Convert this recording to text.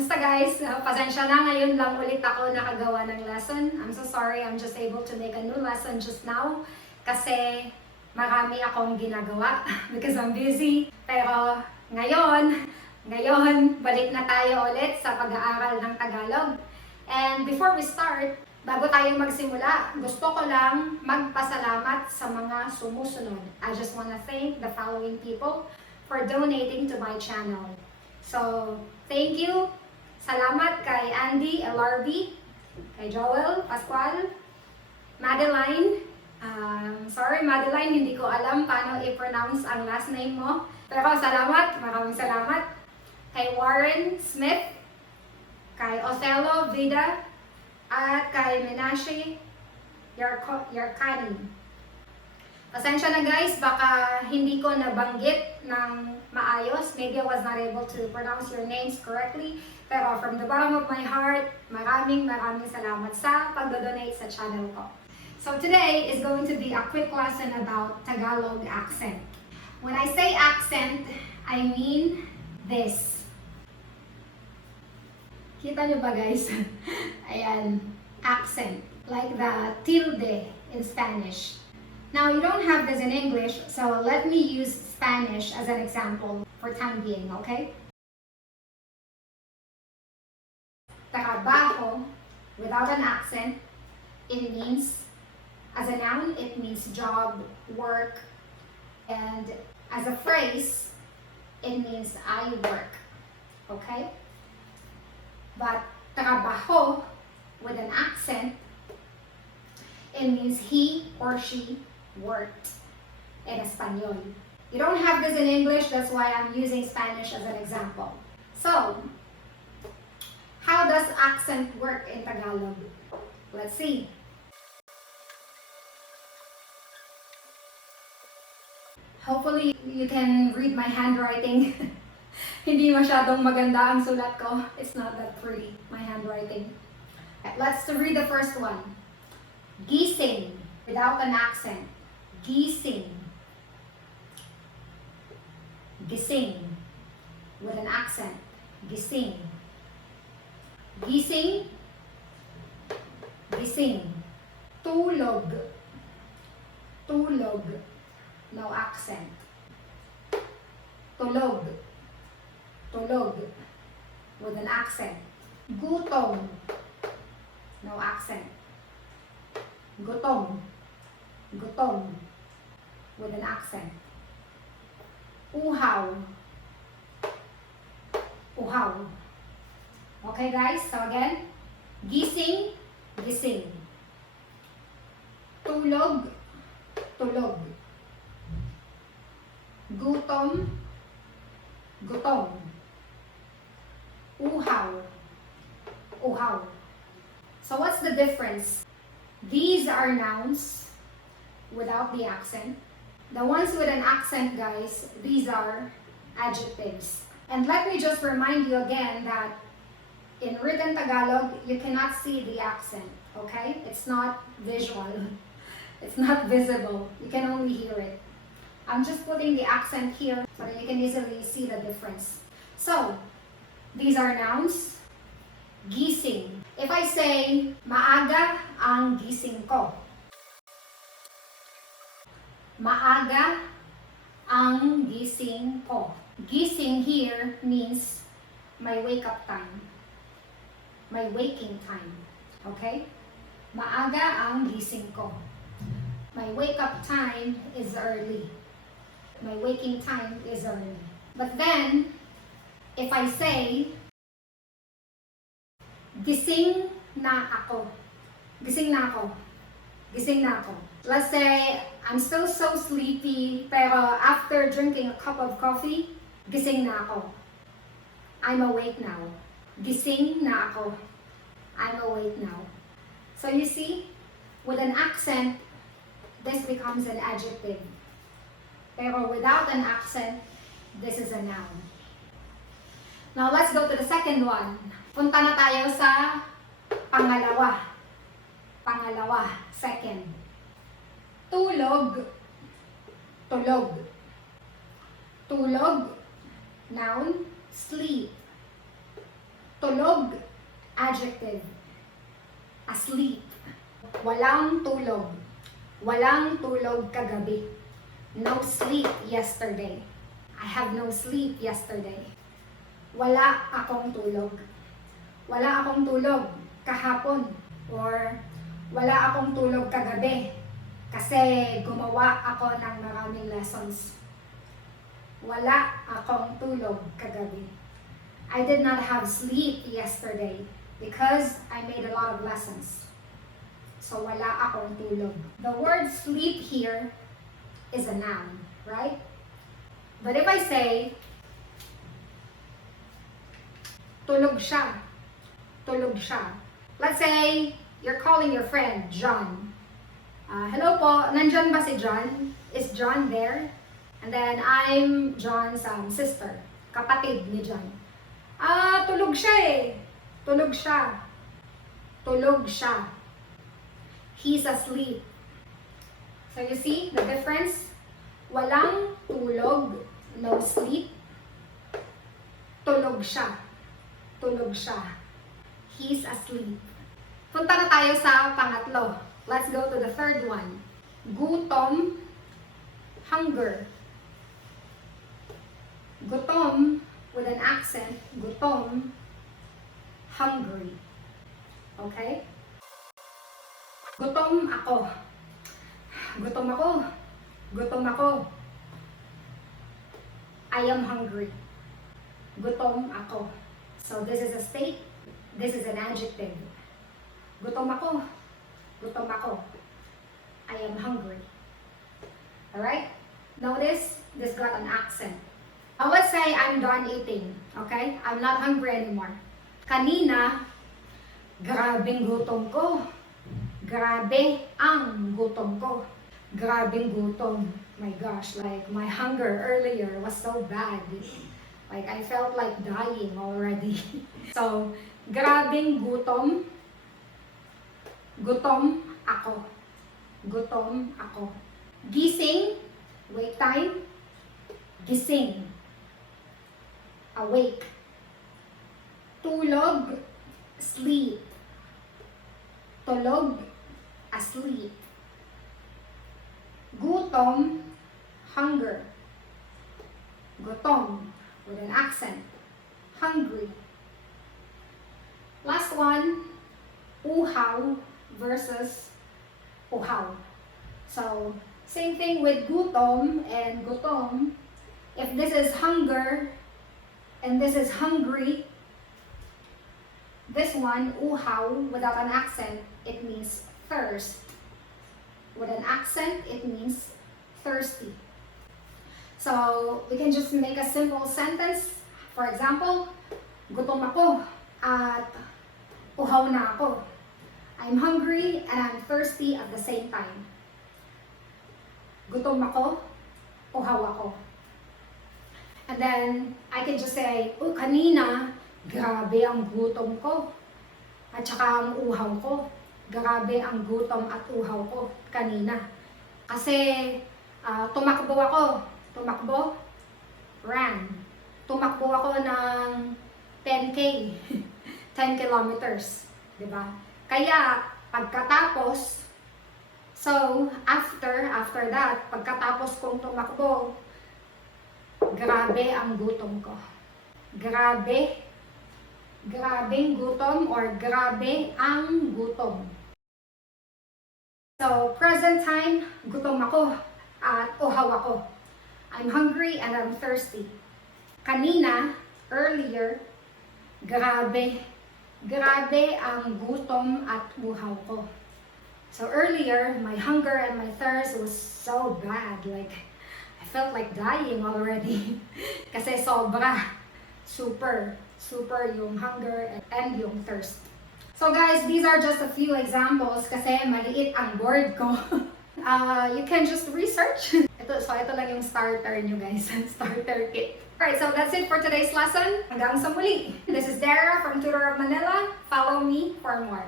Kumusta guys? Pasensya na, ngayon lang ulit ako nakagawa ng lesson. I'm so sorry, I'm just able to make a new lesson just now kasi marami akong ginagawa because I'm busy. Pero ngayon, balik na tayo ulit sa pag-aaral ng Tagalog. And before we start, bago tayo magsimula, gusto ko lang magpasalamat sa mga sumusunod. I just want to thank the following people for donating to my channel. So, thank you. Salamat kay Andy LRB, kay Joel Pascual, Madeline. Sorry Madeline, hindi ko alam paano i-pronounce ang last name mo. Pero salamat, maraming salamat. Kay Warren Smith, kay Othello Vida, at kay Menashe Yarkani. Pasensya na guys, baka hindi ko nabanggit ng maayos. Maybe I was not able to pronounce your names correctly. Pero from the bottom of my heart, maraming salamat sa pag-donate sa channel ko. So today is going to be a quick lesson about Tagalog accent. When I say accent, I mean this. Kita nyo ba guys? Ayan, accent. Like the tilde in Spanish. Now, you don't have this in English, so let me use Spanish as an example for time being, okay? Trabajo, without an accent, it means, as a noun, it means job, work, and as a phrase, it means I work, okay? But trabajo, with an accent, it means he or she worked in Espanol. You don't have this in English, that's why I'm using Spanish as an example. So, how does accent work in Tagalog? Let's see. Hopefully, you can read my handwriting. Hindi masyadong maganda ang sulat ko. It's not that pretty, my handwriting. Let's read the first one. Gising, without an accent. Gising. Gising, with an accent. Gising. Gising. Gising. Tulog. Tulog. No accent. Tulog. Tulog. With an accent. Gutom. No accent. Gutom. Gutom. With an accent. Uhaw. Uhaw. Okay guys, so again. Gising. Gising. Tulog. Tulog. Gutom. Gutom. Uhaw. Uhaw. So what's the difference? These are nouns without the accent. The ones with an accent, guys, these are adjectives. And let me just remind you again that in written Tagalog, you cannot see the accent, okay? It's not visual. It's not visible. You can only hear it. I'm just putting the accent here so that you can easily see the difference. So, these are nouns. Gising. If I say, maaga ang gising ko. Maaga ang gising ko. Gising here means my wake-up time. My waking time. Okay? Maaga ang gising ko. My wake-up time is early. My waking time is early. But then, if I say, gising na ako. Gising na ako. Gising na ako. Let's say, I'm still so sleepy, pero after drinking a cup of coffee, gising na ako. I'm awake now. Gising na ako. I'm awake now. So you see, with an accent, this becomes an adjective. Pero without an accent, this is a noun. Now let's go to the second one. Punta na tayo sa pangalawa. Pangalawa, second. Tulog. Tulog. Tulog, noun, sleep. Tulog, adjective. Asleep. Walang tulog. Walang tulog kagabi. No sleep yesterday. I have no sleep yesterday. Wala akong tulog. Wala akong tulog kahapon. Or wala akong tulog kagabi. Kasi gumawa ako ng maraming lessons. Wala akong tulog kagabi. I did not have sleep yesterday because I made a lot of lessons. So wala akong tulog. The word sleep here is a noun, right? But if I say, tulog siya. Tulog siya. Let's say, you're calling your friend, John. Hello po, nandyan ba si John? Is John there? And then, I'm John's sister, kapatid ni John. Tulog siya eh. Tulog siya. Tulog siya. He's asleep. So you see the difference? Walang tulog, no sleep. Tulog siya. Tulog siya. He's asleep. Punta na tayo sa pangatlo. Let's go to the third one. Gutom, hunger. Gutom, with an accent, gutom, hungry. Okay? Gutom ako. Gutom ako. Gutom ako. I am hungry. Gutom ako. So this is a state. This is an adjective. Gutom ako. Gutom ako. I am hungry. Alright? Notice, this got an accent. Now let's say I'm done eating. Okay? I'm not hungry anymore. Kanina, grabing gutom ko. Grabe ang gutom ko. Grabing gutom. My gosh, like my hunger earlier was so bad. Like I felt like dying already. So, grabing gutom. Gutom ako. Gutom ako. Gising, wake time. Gising. Awake. Tulog, sleep. Tulog, asleep. Gutom, hunger. Gutom, with an accent. Hungry. Last one, uhaw versus uhaw. So, same thing with gutom and gutom. If this is hunger and this is hungry, this one, uhaw, without an accent, it means thirst. With an accent, it means thirsty. So, we can just make a simple sentence. For example, gutom ako at uhaw na ako. I'm hungry and I'm thirsty at the same time. Gutom ako, uhaw ako. And then, I can just say, oh, kanina, grabe ang gutom ko. At saka ang uhaw ko. Grabe ang gutom at uhaw ko kanina. Kasi, tumakbo ako. Tumakbo, ran. Tumakbo ako ng 10K. 10 kilometers. Diba? Kaya, pagkatapos, so, after that, pagkatapos kong tumakbo, grabe ang gutom ko. Grabe, grabeng gutom or grabe ang gutom. So, present time, gutom ako at uhaw ako. I'm hungry and I'm thirsty. Kanina, earlier, grabe ang gutom at uhaw ko. So earlier, my hunger and my thirst was so bad. Like, I felt like dying already. Kasi sobra. Super yung hunger and yung thirst. So guys, these are just a few examples kasi maliit ang board ko. You can just research. Ito lang yung starter nyo guys. Starter kit. Alright, so that's it for today's lesson. Hanggang sa muli. This is Dara from Tutor of Manila. Follow me for more.